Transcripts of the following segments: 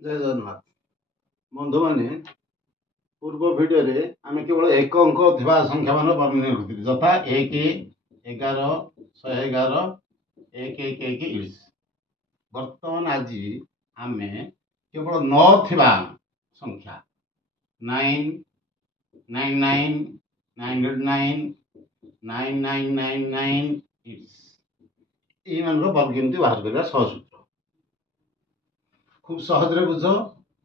जय जगन्नाथ बंधु मैंने पूर्व भिडियो रे आम केवल एक अंक थिबा संख्या मान वर्णन करथिलु यथा 1 11 111 1 1 1 20। वर्तमान आज आम केवल 9 थिबा संख्या 9 99 909 9999 ये मान वर्ग केमती बाहर करवा सहसूत्र खूब सहज बुझ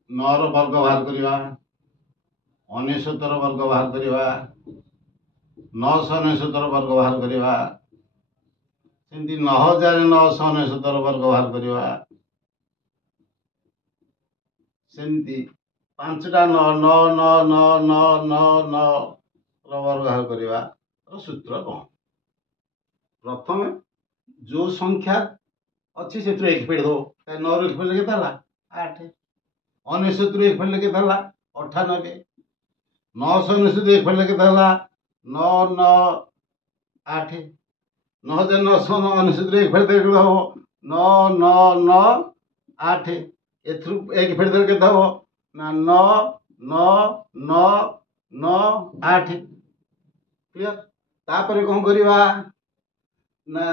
9 रो वर्ग बाहर करवा 69 वर्ग बाहर करवा 969 वर्ग बाहर करवा सेमती 9969 वर्ग बाहर करवा सेमती 5टा 9 9 9 9 9 9 9 वर्ग बाहर करवा सूत्र कौन प्रथम जो संख्या अच्छी से एक फेड़ दो 9 रू एक फेड़ के 8 69 एक फेड़ के 98 969 एक फेड़ के 9 9 8 9999 एक फेड़ देख हम 9 9 9 8 एक फेड़ दे के ना 9 9 9 9 8 क्लियर तापर कौन करवा ना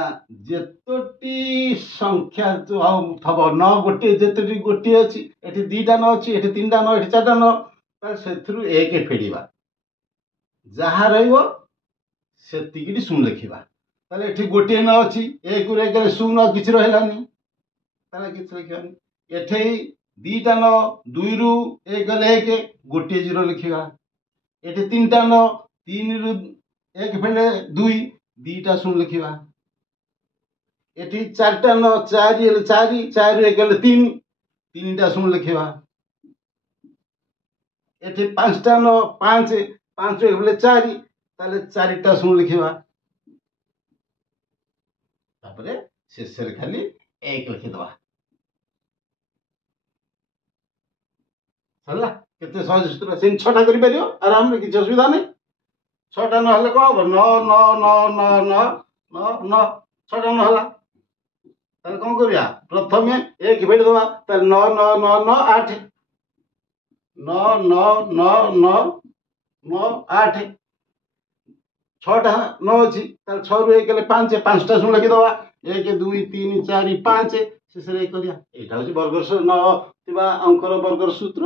जेतोटी संख्या जो थब 9 गोटे जेतोटी गोटे अच्छी एठी 2टा 9 अच्छी एठी 3टा 9 एठी 4टा 9 तार सेथुरु एक फेडिबा जहा रहइबो सेतिकिडी सुन लिखिबा ताले एठी गोटे 9 अच्छी एक रे के सुन किछ रहलानी ताले किछ लिखिबानी एठी 2टा 9 2 रु 1 गले 1 गोटे 0 लिखिबा एठी 3टा 9 3 रु 1 फेडे 2 2टा सुन लिखिबा एठी 4टा 9 4 एले 4 4 रु 1 गले 3 3टा सुन लिखिबा एठी 5टा 9 5 5 1 गले 4 ताले 4टा सुन लिखिबा तापरे शेष रे खाली 1 लिखि दवा सरला केते सहज सूत्र से 6टा करि परियो आराम रे किछ असुविधा नै 6टा न हले को 9 9 9 9 9 9 9 6टा न हला ताले कौन करिया प्रथमे एक फेड दवा ताले 9 9 9 9 8 9 9 9 9 9 8 6टा 9 अछि ताले 6 रु 1 गले 5 5टा सुन लगी दवा 1 2 3 4 5 शेष रे करिया एटा होची वर्गर 9 तिबा अंकर वर्गर सूत्र।